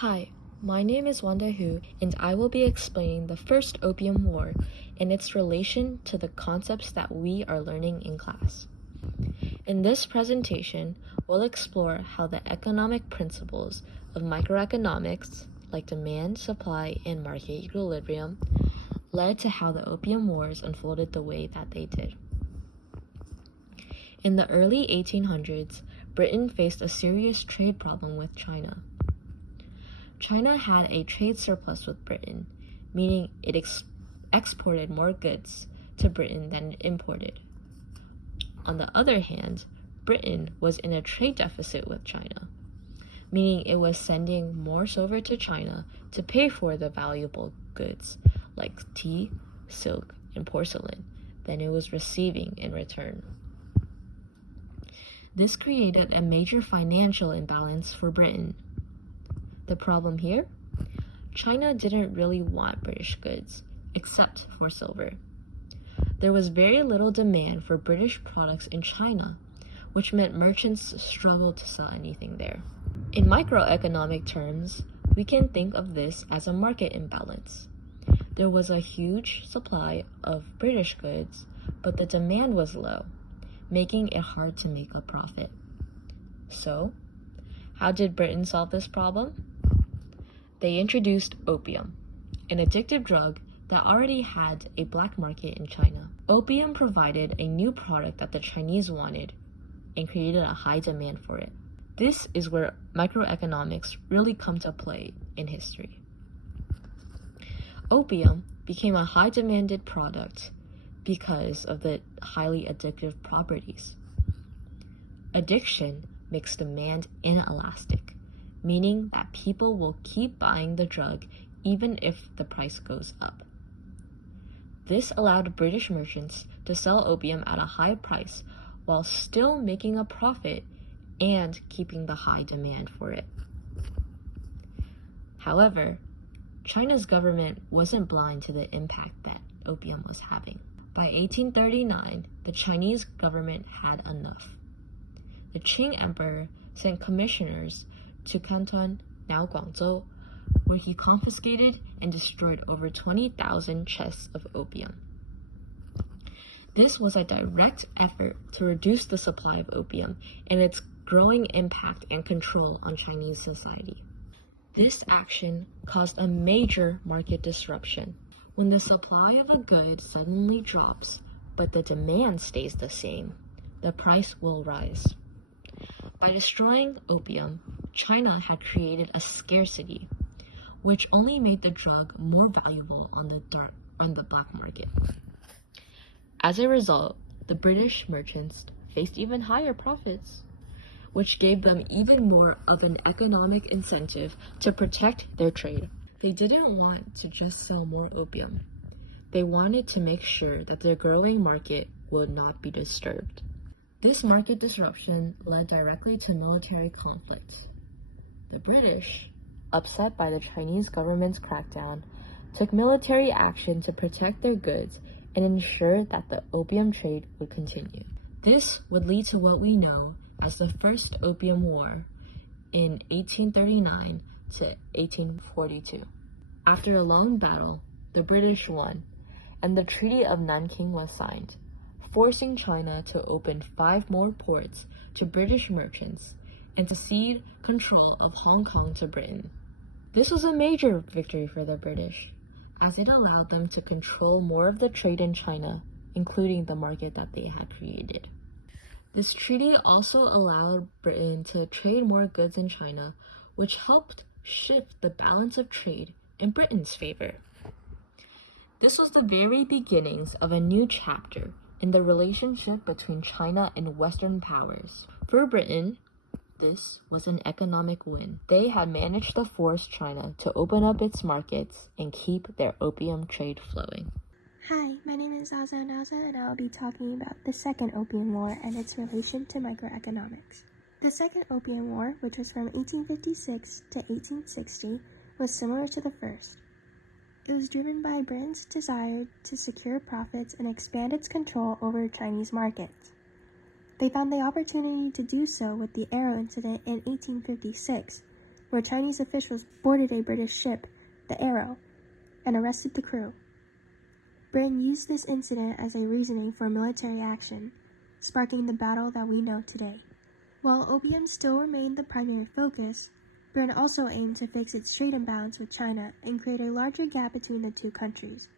Hi, my name is Wanda and I will be explaining the First Opium War and its relation to the concepts that we are learning in class. In this presentation, we'll explore how the economic principles of microeconomics, like demand, supply, and market equilibrium, led to how the Opium Wars unfolded the way that they did. In the early 1800s, Britain faced a serious trade problem with China. China had a trade surplus with Britain, meaning it exported more goods to Britain than it imported. On the other hand, Britain was in a trade deficit with China, meaning it was sending more silver to China to pay for the valuable goods like tea, silk, and porcelain than it was receiving in return. This created a major financial imbalance for Britain. The problem here? China didn't really want British goods, except for silver. There was very little demand for British products in China, which meant merchants struggled to sell anything there. In microeconomic terms, we can think of this as a market imbalance. There was a huge supply of British goods, but the demand was low, making it hard to make a profit. So, how did Britain solve this problem? They introduced opium, an addictive drug that already had a black market in China. Opium provided a new product that the Chinese wanted and created a high demand for it. This is where microeconomics really come to play in history. Opium became a high demanded product because of the highly addictive properties. Addiction makes demand inelastic, meaning that people will keep buying the drug even if the price goes up. This allowed British merchants to sell opium at a high price while still making a profit and keeping the high demand for it. However, China's government wasn't blind to the impact that opium was having. By 1839, the Chinese government had enough. The Qing Emperor sent commissioners to Canton, now Guangzhou, where he confiscated and destroyed over 20,000 chests of opium. This was a direct effort to reduce the supply of opium and its growing impact and control on Chinese society. This action caused a major market disruption. When the supply of a good suddenly drops, but the demand stays the same, the price will rise. By destroying opium, China had created a scarcity, which only made the drug more valuable on the black market. As a result, the British merchants faced even higher profits, which gave them even more of an economic incentive to protect their trade. They didn't want to just sell more opium. They wanted to make sure that their growing market would not be disturbed. This market disruption led directly to military conflict. The British, upset by the Chinese government's crackdown, took military action to protect their goods and ensure that the opium trade would continue. This would lead to what we know as the First Opium War in 1839 to 1842. After a long battle, the British won, and the Treaty of Nanking was signed, forcing China to open 5 more ports to British merchants and to cede control of Hong Kong to Britain. This was a major victory for the British, as it allowed them to control more of the trade in China, including the market that they had created. This treaty also allowed Britain to trade more goods in China, which helped shift the balance of trade in Britain's favor. This was the very beginnings of a new chapter in the relationship between China and Western powers. For Britain, this was an economic win. They had managed to force China to open up its markets and keep their opium trade flowing. Hi, my name is Zaza Anaza, and I'll be talking about the Second Opium War and its relation to microeconomics. The Second Opium War, which was from 1856 to 1860, was similar to the first. It was driven by Britain's desire to secure profits and expand its control over Chinese markets. They found the opportunity to do so with the Arrow incident in 1856, where Chinese officials boarded a British ship, the Arrow, and arrested the crew. Britain used this incident as a reasoning for military action, sparking the battle that we know today. While opium still remained the primary focus, Britain also aimed to fix its trade imbalance with China and create a larger gap between the two countries.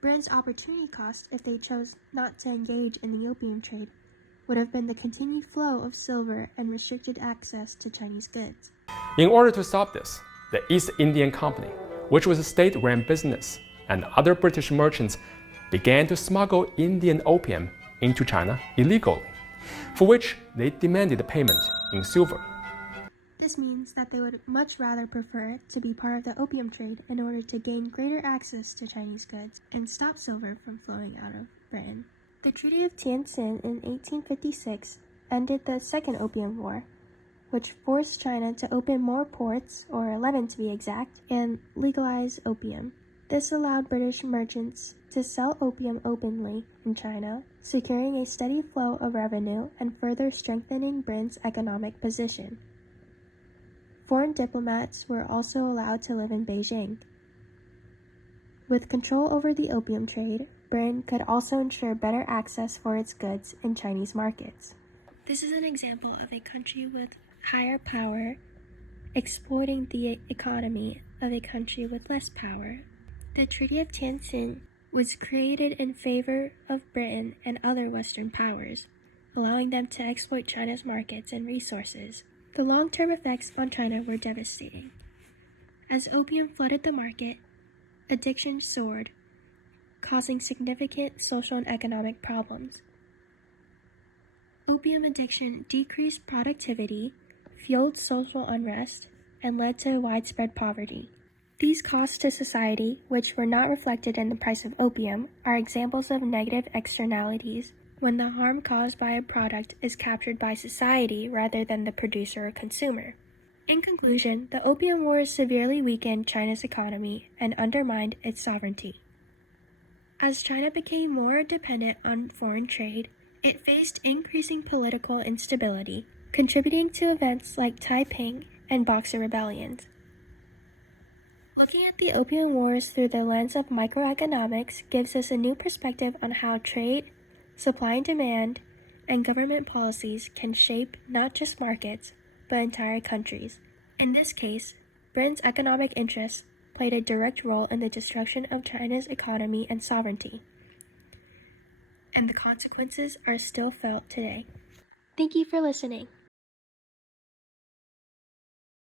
Britain's opportunity cost, if they chose not to engage in the opium trade, would have been the continued flow of silver and restricted access to Chinese goods. In order to stop this, the East Indian Company, which was a state-run business, and other British merchants began to smuggle Indian opium into China illegally, for which they demanded payment in silver. This means that they would much rather prefer to be part of the opium trade in order to gain greater access to Chinese goods and stop silver from flowing out of Britain. The Treaty of Tientsin in 1856 ended the Second Opium War, which forced China to open more ports, or 11 to be exact, and legalize opium. This allowed British merchants to sell opium openly in China, securing a steady flow of revenue and further strengthening Britain's economic position. Foreign diplomats were also allowed to live in Beijing. With control over the opium trade, Britain could also ensure better access for its goods in Chinese markets. This is an example of a country with higher power exploiting the economy of a country with less power. The Treaty of Tientsin was created in favor of Britain and other Western powers, allowing them to exploit China's markets and resources. The long-term effects on China were devastating. As opium flooded the market, addiction soared, causing significant social and economic problems. Opium addiction decreased productivity, fueled social unrest, and led to widespread poverty. These costs to society, which were not reflected in the price of opium, are examples of negative externalities when the harm caused by a product is captured by society rather than the producer or consumer. In conclusion, the Opium Wars severely weakened China's economy and undermined its sovereignty. As China became more dependent on foreign trade, it faced increasing political instability, contributing to events like Taiping and Boxer rebellions. Looking at the Opium Wars through the lens of microeconomics gives us a new perspective on how trade, supply and demand, and government policies can shape not just markets, but entire countries. In this case, Britain's economic interests played a direct role in the destruction of China's economy and sovereignty, and the consequences are still felt today. Thank you for listening.